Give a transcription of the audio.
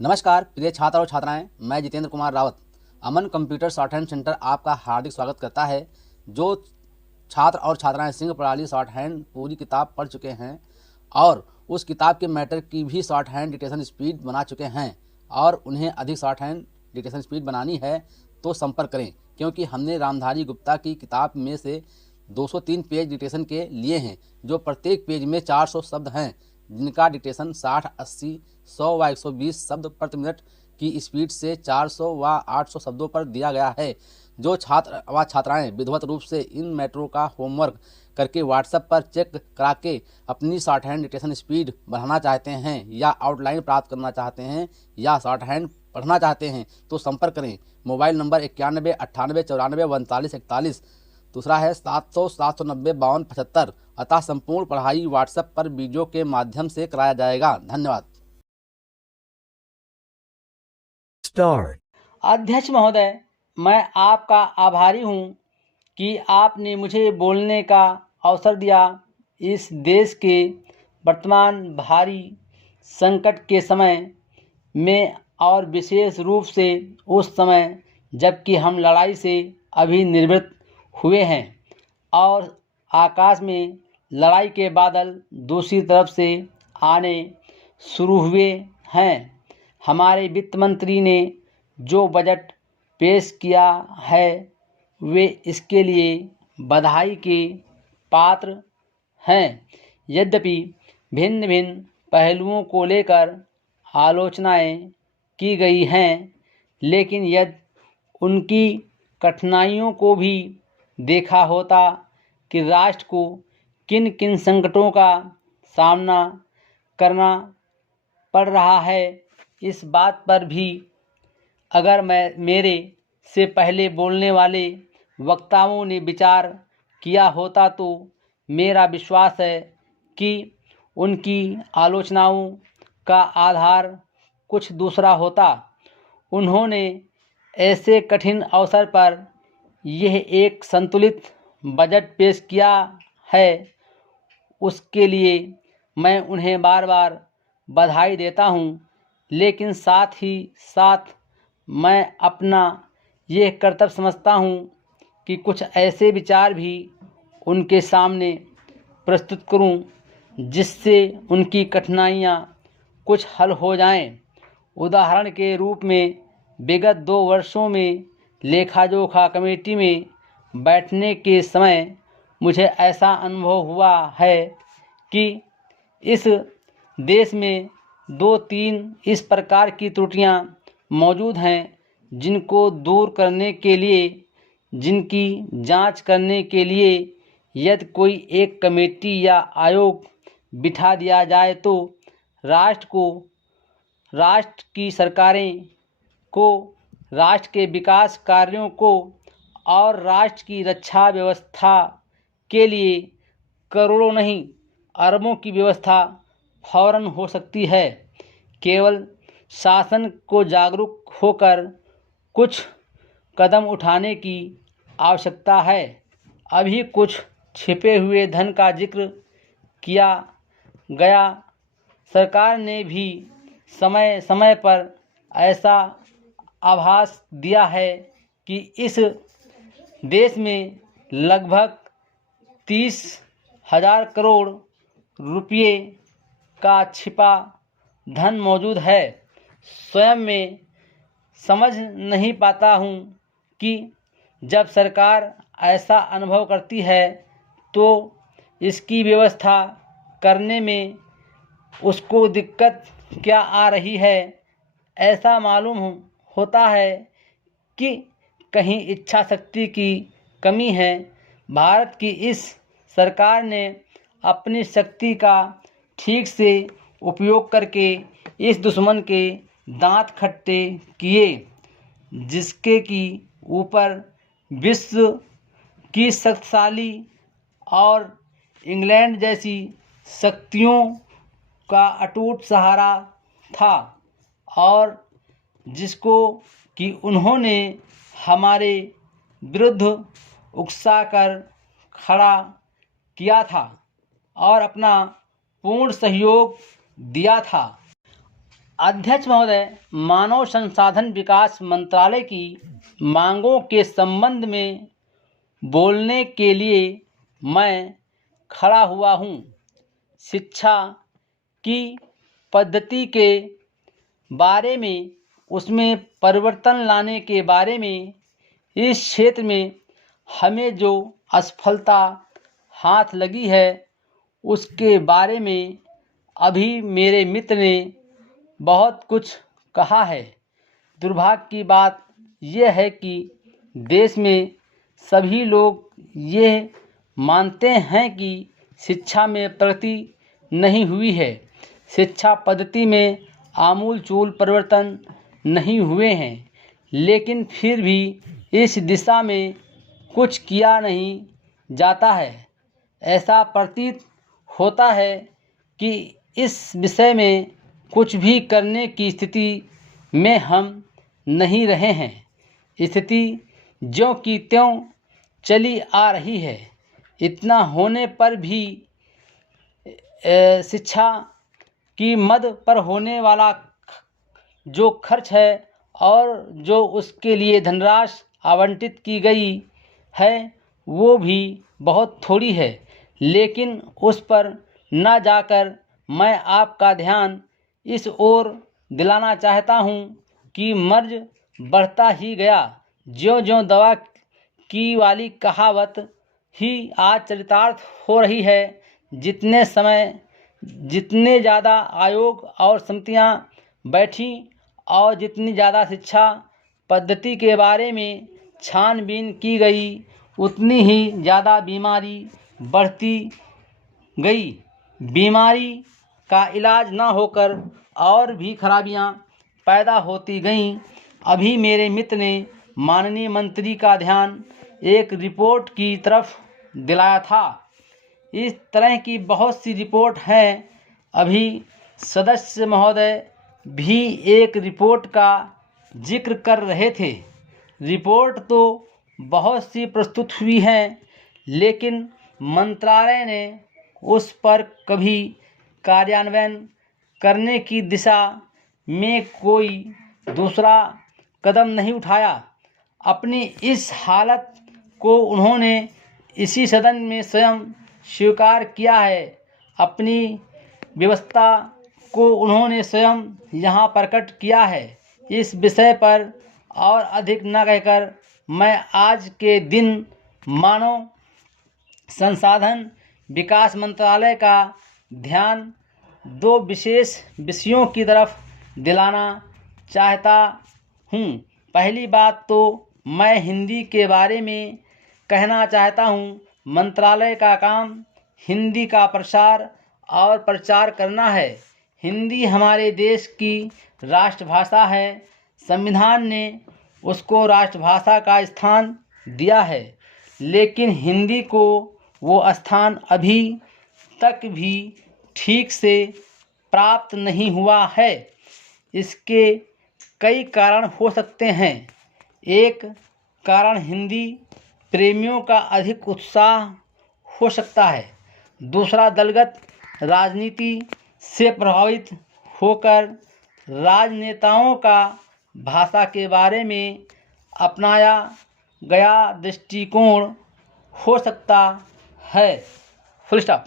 नमस्कार प्रिय छात्र और छात्राएं, मैं जितेंद्र कुमार रावत अमन कंप्यूटर शॉर्ट हैंड सेंटर आपका हार्दिक स्वागत करता है। जो छात्र और छात्राएं सिंह प्रणाली शॉर्ट हैंड पूरी किताब पढ़ चुके हैं और उस किताब के मैटर की भी शॉर्ट हैंड डिक्टेशन स्पीड बना चुके हैं और उन्हें अधिक शॉर्ट हैंड डिक्टेशन स्पीड बनानी है तो संपर्क करें, क्योंकि हमने रामधारी गुप्ता की किताब में से 203 पेज डिक्टेशन के लिए हैं, जो प्रत्येक पेज में 400 शब्द हैं, जिनका डिक्टेशन 60, 80, 100 व 120 शब्द प्रति मिनट की स्पीड से 400 व 800 शब्दों पर दिया गया है। जो छात्र व छात्राएं विधिवत रूप से इन मैटरों का होमवर्क करके व्हाट्सएप पर चेक करा के अपनी शॉर्ट हैंड डिक्टेशन स्पीड बढ़ाना चाहते हैं या आउटलाइन प्राप्त करना चाहते हैं या शॉर्ट हैंड पढ़ना चाहते हैं तो संपर्क करें। मोबाइल नंबर 91 98 94 39 41, दूसरा है 700 790 52 75। अतः संपूर्ण पढ़ाई व्हाट्सएप पर वीडियो के माध्यम से कराया जाएगा। धन्यवाद। अध्यक्ष महोदय, मैं आपका आभारी हूँ कि आपने मुझे बोलने का अवसर दिया। इस देश के वर्तमान भारी संकट के समय में और विशेष रूप से उस समय जबकि हम लड़ाई से अभी निवृत्त हुए हैं और आकाश में लड़ाई के बादल दूसरी तरफ से आने शुरू हुए हैं। हमारे वित्त मंत्री ने जो बजट पेश किया है वे इसके लिए बधाई के पात्र हैं। यद्यपि भिन्न भिन्न पहलुओं को लेकर आलोचनाएं की गई हैं, लेकिन यदि उनकी कठिनाइयों को भी देखा होता कि राष्ट्र को किन किन संकटों का सामना करना पड़ रहा है, इस बात पर भी अगर मेरे से पहले बोलने वाले वक्ताओं ने विचार किया होता तो मेरा विश्वास है कि उनकी आलोचनाओं का आधार कुछ दूसरा होता। उन्होंने ऐसे कठिन अवसर पर यह एक संतुलित बजट पेश किया है, उसके लिए मैं उन्हें बार बार बधाई देता हूं, लेकिन साथ ही साथ मैं अपना यह कर्तव्य समझता हूं कि कुछ ऐसे विचार भी उनके सामने प्रस्तुत करूं जिससे उनकी कठिनाइयां कुछ हल हो जाएं। उदाहरण के रूप में विगत 2 वर्षों में लेखा जोखा कमेटी में बैठने के समय मुझे ऐसा अनुभव हुआ है कि इस देश में 2-3 इस प्रकार की त्रुटियां मौजूद हैं जिनको दूर करने के लिए, जिनकी जांच करने के लिए यदि कोई एक कमेटी या आयोग बिठा दिया जाए तो राष्ट्र की सरकारें को, राष्ट्र के विकास कार्यों को और राष्ट्र की रक्षा व्यवस्था के लिए करोड़ों नहीं अरबों की व्यवस्था फौरन हो सकती है। केवल शासन को जागरूक होकर कुछ कदम उठाने की आवश्यकता है। अभी कुछ छिपे हुए धन का जिक्र किया गया। सरकार ने भी समय समय पर ऐसा आभास दिया है कि इस देश में लगभग 30,000 करोड़ रुपये का छिपा धन मौजूद है। स्वयं में समझ नहीं पाता हूँ कि जब सरकार ऐसा अनुभव करती है तो इसकी व्यवस्था करने में उसको दिक्कत क्या आ रही है। ऐसा मालूम होता है कि कहीं इच्छा शक्ति की कमी है। भारत की इस सरकार ने अपनी शक्ति का ठीक से उपयोग करके इस दुश्मन के दांत खट्टे किए, जिसके की ऊपर विश्व की शक्तिशाली और इंग्लैंड जैसी शक्तियों का अटूट सहारा था और जिसको कि उन्होंने हमारे विरुद्ध उकसाकर खड़ा किया था और अपना पूर्ण सहयोग दिया था। अध्यक्ष महोदय, मानव संसाधन विकास मंत्रालय की मांगों के संबंध में बोलने के लिए मैं खड़ा हुआ हूँ। शिक्षा की पद्धति के बारे में, उसमें परिवर्तन लाने के बारे में, इस क्षेत्र में हमें जो असफलता हाथ लगी है उसके बारे में अभी मेरे मित्र ने बहुत कुछ कहा है। दुर्भाग्य की बात यह है कि देश में सभी लोग ये मानते हैं कि शिक्षा में प्रगति नहीं हुई है। शिक्षा पद्धति में आमूल-चूल परिवर्तन नहीं हुए हैं, लेकिन फिर भी इस दिशा में कुछ किया नहीं जाता है। ऐसा प्रतीत होता है कि इस विषय में कुछ भी करने की स्थिति में हम नहीं रहे हैं। स्थिति ज्यों की त्यों चली आ रही है। इतना होने पर भी शिक्षा की मद पर होने वाला जो खर्च है और जो उसके लिए धनराशि आवंटित की गई है वो भी बहुत थोड़ी है। लेकिन उस पर न जाकर मैं आपका ध्यान इस ओर दिलाना चाहता हूँ कि मर्ज बढ़ता ही गया। ज्यों-ज्यों दवा की वाली कहावत ही आज चरितार्थ हो रही है। जितने ज़्यादा आयोग और समितियाँ बैठी और जितनी ज़्यादा शिक्षा पद्धति के बारे में छानबीन की गई, उतनी ही ज़्यादा बीमारी बढ़ती गई। बीमारी का इलाज न होकर और भी खराबियां पैदा होती गईं। अभी मेरे मित्र ने माननीय मंत्री का ध्यान एक रिपोर्ट की तरफ दिलाया था। इस तरह की बहुत सी रिपोर्ट हैं। अभी सदस्य महोदय भी एक रिपोर्ट का जिक्र कर रहे थे। रिपोर्ट तो बहुत सी प्रस्तुत हुई हैं, लेकिन मंत्रालय ने उस पर कभी कार्यान्वयन करने की दिशा में कोई दूसरा कदम नहीं उठाया। अपनी इस हालत को उन्होंने इसी सदन में स्वयं स्वीकार किया है। अपनी व्यवस्था को उन्होंने स्वयं यहाँ प्रकट किया है। इस विषय पर और अधिक न कहकर मैं आज के दिन मानव संसाधन विकास मंत्रालय का ध्यान दो विशेष विषयों की तरफ दिलाना चाहता हूँ। पहली बात तो मैं हिंदी के बारे में कहना चाहता हूँ। मंत्रालय का काम हिंदी का प्रसार और प्रचार करना है। हिंदी हमारे देश की राष्ट्रभाषा है। संविधान ने उसको राष्ट्रभाषा का स्थान दिया है, लेकिन हिंदी को वो स्थान अभी तक भी ठीक से प्राप्त नहीं हुआ है। इसके कई कारण हो सकते हैं। एक कारण हिंदी प्रेमियों का अधिक उत्साह हो सकता है। दूसरा, दलगत राजनीति से प्रभावित होकर राजनेताओं का भाषा के बारे में अपनाया गया दृष्टिकोण हो सकता है। Full stop.